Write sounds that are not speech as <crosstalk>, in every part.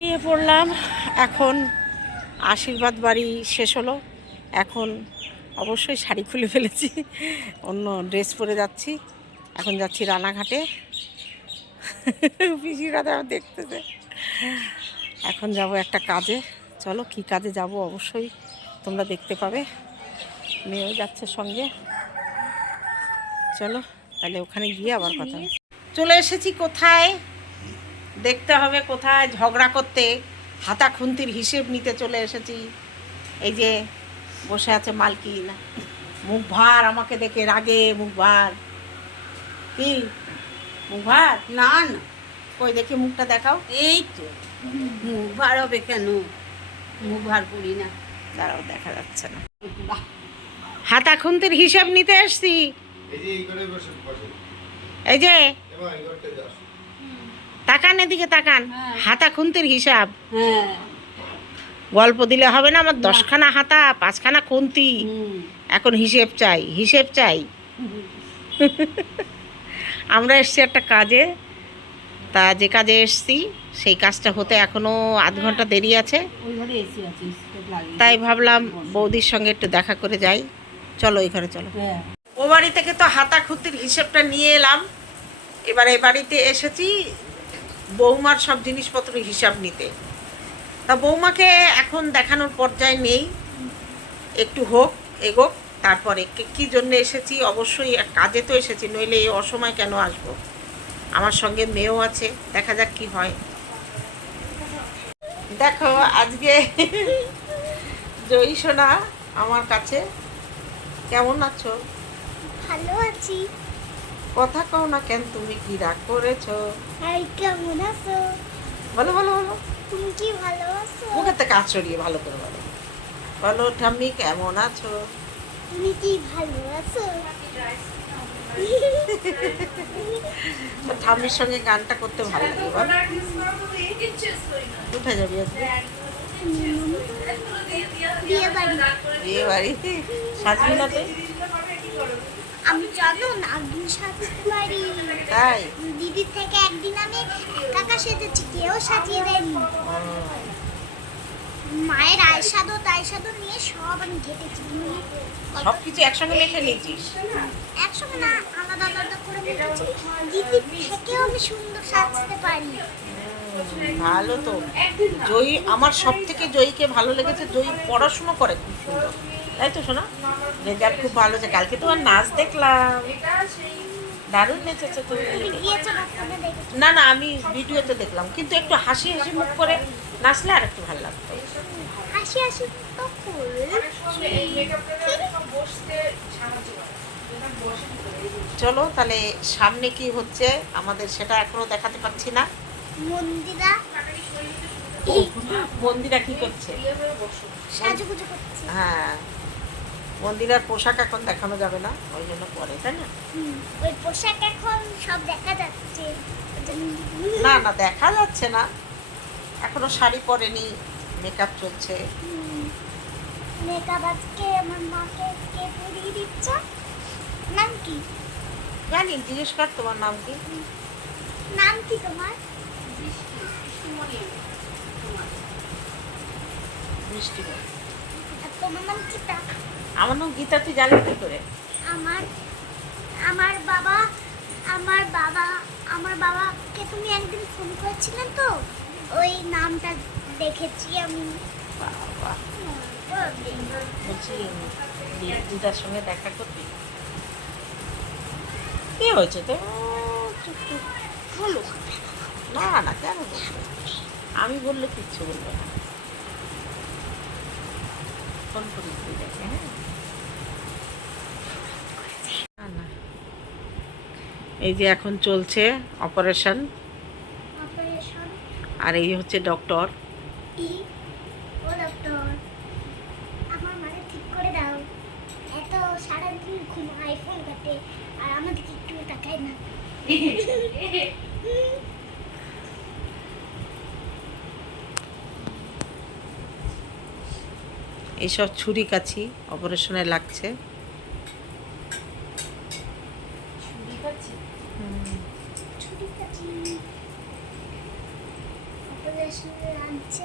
নিয়ে পড়লাম। এখন আশীর্বাদ বাড়ি শেষ হলো। এখন অবশ্যই শাড়ি খুলে ফেলেছি, অন্য ড্রেস পরে যাচ্ছি। এখন যাচ্ছি রানাঘাটে। পিসিরা তো দেখতেছে। এখন যাব একটা কাজে। চলো, কি কাজে যাব অবশ্যই তোমরা দেখতে পাবে। মেয়েও যাচ্ছে সঙ্গে। চলো, তাহলে ওখানে গিয়ে আবার কথা। চলে এসেছি কোথায়? দেখতে হবে কোথায় ঝগড়া করতে। হাতা খুন্তির হিসেব নিতে চলে এসেছি। এই যে বসে আছে মালকিন। মুখ ভার আমাকে দেখে রাগে মুখ ভার। কি? মুখ ভার? না না। কই দেখি মুখটা দেখাও। এই তো। মুখ ভার হবে কেন? মুখ ভার করি না। দাঁড়াও দেখা যাচ্ছে না। হাতা খুন্তির হিসেব নিতে এসছি। এই যে তাকান এদিকে তাকান। হ্যাঁ। হাতা খুন্তির হিসাব। হ্যাঁ। গল্প দিলে হবে না আমার দশখানা হাতা পাঁচখানা খুন্তি। এখন হিসেব চাই হিসেব চাই। <laughs> আমরা এসছি একটা কাজে। তা যে কাজে এসছি সেই কাজটা হতে এখনও আধ ঘণ্টা দেরি আছে। তাই ভাবলাম বৌদির সঙ্গে একটু দেখা করে যাই। চলো ওই ঘরে চলো। হ্যাঁ। ও বাড়ি থেকে তো হাতা খুঁতির হিসেবটা নিয়ে এলাম। এবার এ বাড়িতে এসেছি বৌমার সব জিনিসপত্র হিসাব নিতে। তা বৌমাকে এখন দেখানোর পর্যায়ে নেই। একটু হোক, এগোক, তারপরে কে- জন্য এসেছি? অবশ্যই কাজে তো এসেছি, নইলে এই অসময় কেন আসব? আমার সঙ্গে মেয়েও আছে, দেখা যাক কি হয়। দেখো, আজকে জয়ী সোনা আমার কাছে। কেমন আছো? ভালো আছি। কথা কও না কেন তুমি কি রাগ করেছ? আর কেমন আছো? বলো বলো বলো। তুমি কি ভালো আছো? মুখে থেকে কাজ সরিয়ে ভালো করে বলো। বলো ঠাম্মি কেমন আছো? তুমি কি ভালো আছো? তো ঠাম্মির সঙ্গে গানটা করতে ভালো লাগে বল। কোথায় যাবি আজকে? বিয়ে বাড়ি সাজবি না তুই আমি জানো না সাজতে পারি তাই দিদির থেকে একদিন আমি কাকা সেজেছি কেউ সাজিয়ে দেয়নি। মায়ের আয়সাদো তাইসাদো নিয়ে সব আমি ঘেটেছি। সব কিছু একসঙ্গে মেখে নিয়েছিস? একসঙ্গে না আলাদা আলাদা করে মেখেছি। দিদির থেকেও আমি সুন্দর সাজতে পারি। ভালো তো। জয়ী আমার সব থেকে জয়ীকে ভালো লেগেছে জয়ী পড়াশুনো করে খুব সুন্দর। তাই তো শোনা রেজাল্ট খুব ভালো আছে কালকে তো আর নাচ দেখলাম। দারুণ নেচেছে তুমি। না না না আমি ভিডিওতে দেখলাম কিন্তু একটু হাসি হাসি মুখ করে নাচলে আর একটু ভালো লাগতো। হাসি হাসি তো চলো তাহলে সামনে কি হচ্ছে? আমাদের সেটা এখনও দেখাতে পাচ্ছি না। মন্দিরা। মন্দিরা কি করছে। হ্যাঁ। মন্দিরার পোশাক এখন দেখানো যাবে না ওই জন্য পরে তাই না? ওই পোশাক এখন সব দেখা যাচ্ছে। না না দেখা যাচ্ছে না। এখনও শাড়ি পরেনি মেকআপ চলছে। মেকআপ আজকে আমার মাকে কে পরিয়ে দিচ্ছে? নাম কি? জানি জিজ্ঞেস কর তোমার নাম কি। নাম কি তোমার? মিষ্টি তোমার নাম কি তা? আমার নাম গীতা তুই জানলি কি করে? আমার আমার বাবা আমার বাবা আমার বাবাকে তুমি একদিন ফোন করেছিলেন তো? ওই নামটা দেখেছি আমি। বলছি দিদার সঙ্গে দেখা করবি? কি হয়েছে তো বলো। না না কেন আমি বললে কিচ্ছু বলবে না। ফোন করিস দিদাকে হ্যাঁ না, না। এই যে এখন চলছে অপারেশন। আর এই হচ্ছে ডক্টর। এইসব ছুরি কাছি অপারেশনে লাগছে ছুটি কাছি অপারেশন লাগছে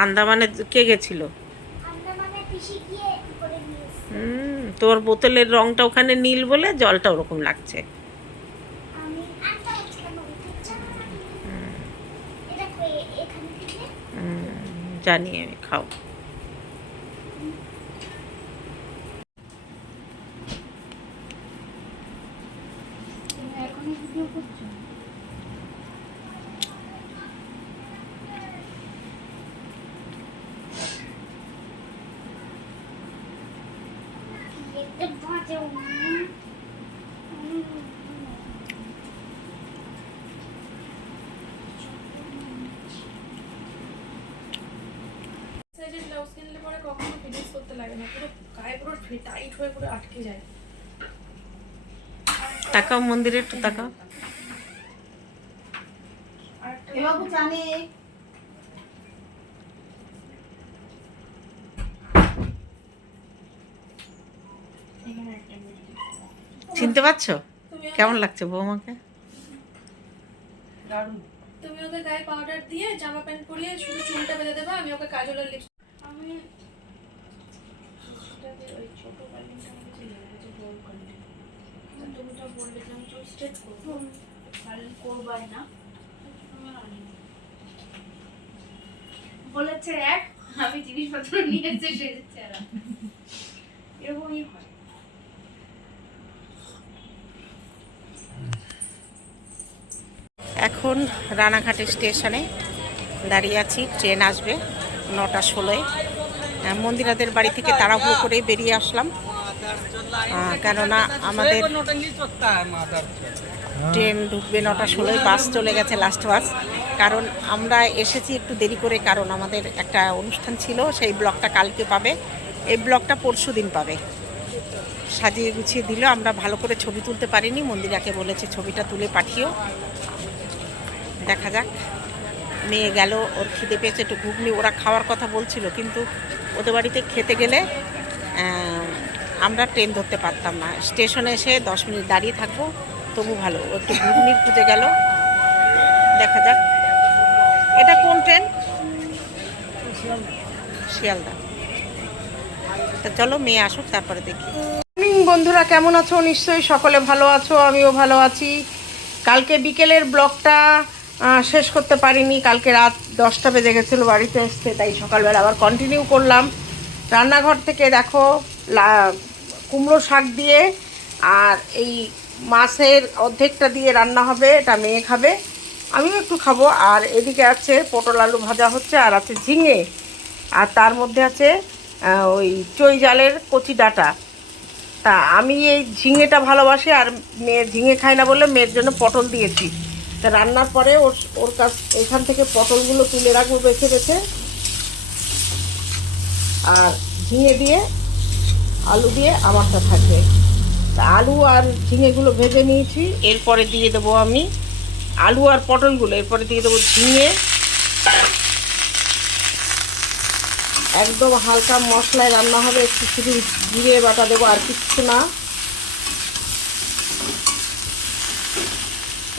আন্দামানে কে গেছিল? তোর বোতলের রংটা ওখানে নীল বলে জলটা ওরকম লাগছে। জানি এখান আমি খাও। এখনই ভিডিও করছ দেখতে বাজে সাইজের ব্লাউজ কিনলে পরে কখনো ফিটিংস করতে লাগে না পুরো গায়ে পুরো টাইট হয়ে পুরো আটকে যায়। তাকাও মন্দিরে একটু তাকাও। এবাবু জানে। চিনতে পারছ? তুমি কেমন লাগছে বৌমাকে? তুমি ওদের গায়ে পাউডার দিয়ে জামা প্যান্ট পরিয়ে শুধু চুলটা বেঁধে দেবা আমি ওকে কাজল আর লিপস আমি এটাকে ওই ছোট কালিংটা আমার কাছে লেগে গেছে গোল কালিং বললে যে আমি স্ট্রেট করব কালিং করবাই না। বলেছে এক, আমি জিনিসপত্র নিয়ে এসে আর এরকমই হয়। এখন রানাঘাটের স্টেশনে দাঁড়িয়ে আছি, ট্রেন আসবে নটা ষোলোয়। মন্দিরাদের বাড়ি থেকে তাড়াহুড়ো করে বেরিয়ে আসলাম। কেননা আমাদের ট্রেন ঢুকবে নটা ষোলোই বাস চলে গেছে লাস্ট বাস কারণ আমরা এসেছি একটু দেরি করে কারণ আমাদের একটা অনুষ্ঠান ছিল সেই ব্লগটা কালকে পাবে। এই ব্লগটা পরশু দিন পাবে। সাজিয়ে গুছিয়ে দিল আমরা ভালো করে ছবি তুলতে পারিনি মন্দিরাকে বলেছে ছবিটা তুলে পাঠিও। দেখা যাক। মেয়ে গেল ওর খিদে পেয়েছে একটু ঘুগনি ওরা খাওয়ার কথা বলছিল কিন্তু ওদের বাড়িতে খেতে গেলে আমরা ট্রেন ধরতে পারতাম না। স্টেশনে এসে দশ মিনিট দাঁড়িয়ে থাকব, তবু ভালো। একটু ঘুগনির খুঁজে গেল। দেখা যাক। এটা কোন ট্রেন? শিয়ালদা। তা চলো, মেয়ে আসুক, তারপরে দেখি। বন্ধুরা, কেমন আছো? নিশ্চয়ই সকলে ভালো আছো, আমিও ভালো আছি। কালকে বিকেলের ব্লগটা শেষ করতে পারিনি। কালকে রাত দশটা বেজে গেছিল বাড়িতে আসতে তাই সকালবেলা আবার কন্টিনিউ করলাম। রান্নাঘর থেকে দেখো কুমড়ো শাক দিয়ে আর এই মাছের অর্ধেকটা দিয়ে রান্না হবে, এটা মেয়ে খাবে। আমিও একটু খাব। আর এদিকে আছে পটল আলু ভাজা হচ্ছে, আর আছে ঝিঙে। আর তার মধ্যে আছে ওই চই জালের কচি ডাঁটা। তা আমি এই ঝিঙেটা ভালোবাসি, আর মেয়ে ঝিঙে খায় না বলে মেয়ের জন্য পটল দিয়েছি। তা রান্নার পরে ওর ওর কাছ, এখান থেকে পটলগুলো তুলে রাখব বেছে বেছে। আর ঝিঙে দিয়ে আলু দিয়ে আমারটা থাকবে। তা আলু আর ঝিঙেগুলো ভেজে নিয়েছি। এরপরে দিয়ে দেবো আমি আলু আর পটলগুলো। এরপরে দিয়ে দেবো ঝিঙে। একদম হালকা মশলায় রান্না হবে। একটু শুধু জিরে বাটা দেবো আর কিচ্ছু না।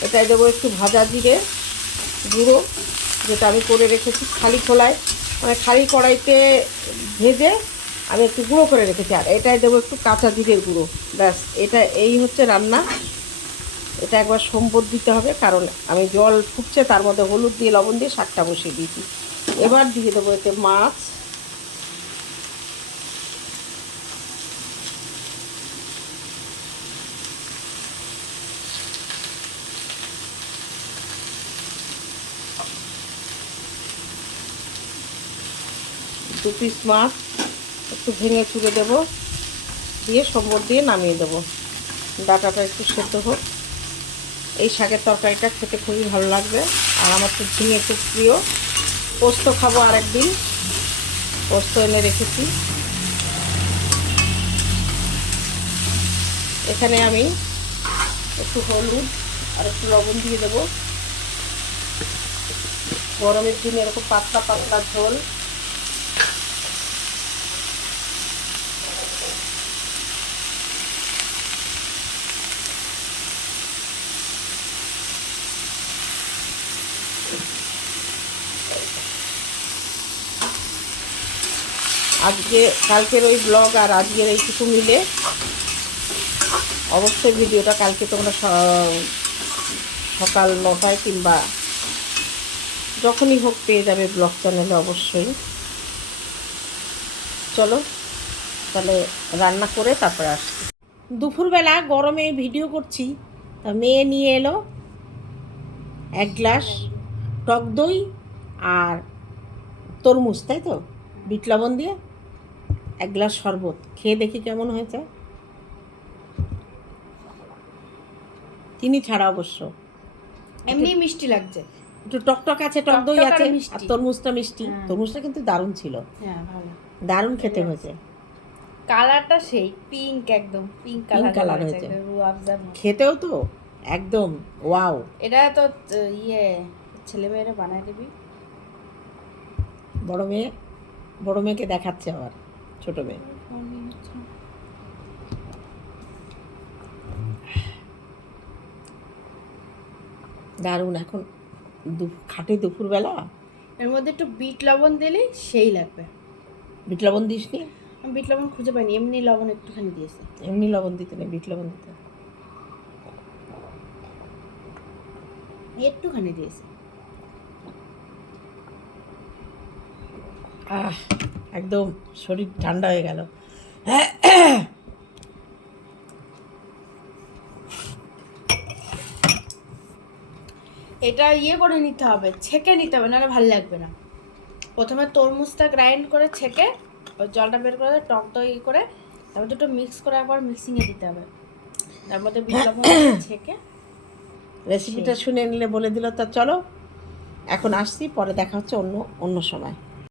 এটাই দেবো একটু ভাজা জিরে গুঁড়ো, যেটা আমি করে রেখেছি খালি খোলায়। মানে খালি কড়াইতে ভেজে আমি একটু গুঁড়ো করে রেখেছি, আর এটাই দেবো একটু কাঁচা জিরের গুঁড়ো। ব্যাস, এটা এই হচ্ছে রান্না। এটা একবার সম্পদ দিতে হবে, কারণ আমি জল ফুটছে, তার মধ্যে হলুদ দিয়ে, লবণ দিয়ে শাকটা বসিয়ে দিয়েছি। এবার দিয়ে দেবো এতে মাছ। দু পিস মাছ। একটু ভেঙে চুড়ে দেবো, দিয়ে সম্বর দিয়ে নামিয়ে দেবো। ডাটাটা একটু সেদ্ধ হোক। এই শাকের তরকারিটা খেতে খুবই ভালো লাগবে। আর আমার তো ঝিঙে খুব প্রিয়। পোস্ত খাব আরেকদিন। পোস্ত এনে রেখেছি। এখানে আমি একটু হলুদ আর একটু লবণ দিয়ে দেবো। গরমের দিনে এরকম পাতলা পাতলা ঝোল আজকে, কালকের ওই ব্লগ আর আজকের এইটুকু মিলে অবশ্যই ভিডিওটা কালকে তোমরা সকাল নটায় কিংবা যখনই হোক পেয়ে যাবে ব্লগ চ্যানেলে অবশ্যই। চলো, তাহলে রান্না করে তারপরে আসছি। দুপুরবেলা গরমে ভিডিও করছি, তা মেয়ে নিয়ে এলো এক গ্লাস টক দই আর তরমুজ, তাই তো? বিট লবণ দিয়ে? এক গ্লাস শরবত। খেয়ে দেখি কেমন হয়েছে। চিনি ছাড়া অবশ্য। এমনি মিষ্টি লাগছে। একটু টকটক আছে টক দই আছে। আর তরমুজটা মিষ্টি। হ্যাঁ। তরমুজটা কিন্তু দারুণ ছিল। হ্যাঁ ভালো। দারুণ খেতে হয়েছে। কালারটা সেই পিঙ্ক একদম পিঙ্ক কালার কালার হয়েছে। খেতেও তো একদম ওয়াও এটা তো ইয়ে ছেলে মেয়েরা বানায় দিবি। বড় মেয়ে বড় মেয়েকে দেখাচ্ছে আবার। ছোট মেয়ে। দারুণ এখন খাটে দুপুরবেলা? এর মধ্যে একটু বিট লবণ দিলে সেই লাগবে। বিট লবণ দিস নি আমি বিট লবণ খুঁজে পাইনি এমনি লবণ একটুখানি দিয়েছে। এমনি লবণ দিতে নেই বিট লবণ দিতে। একটুখানি দিয়েছে। আহ একদম শরীর ঠান্ডা হয়ে গেল। এটা ইয়ে করে নিতে হবে, ছেঁকে নিতে হবে, নাহলে ভালো লাগবে না। প্রথমে তরমুজটা গ্রাইন্ড করে ছেঁকে, ওই জলটা বের করে টক দই করে, তারপর দুটো মিক্স করে একবার মিক্সিংয়ে দিতে হবে। তার মধ্যে ছেঁকে। রেসিপিটা শুনে নিলে বলে দিল, তা চলো, এখন আসছি, পরে দেখা হচ্ছে অন্য অন্য সময়।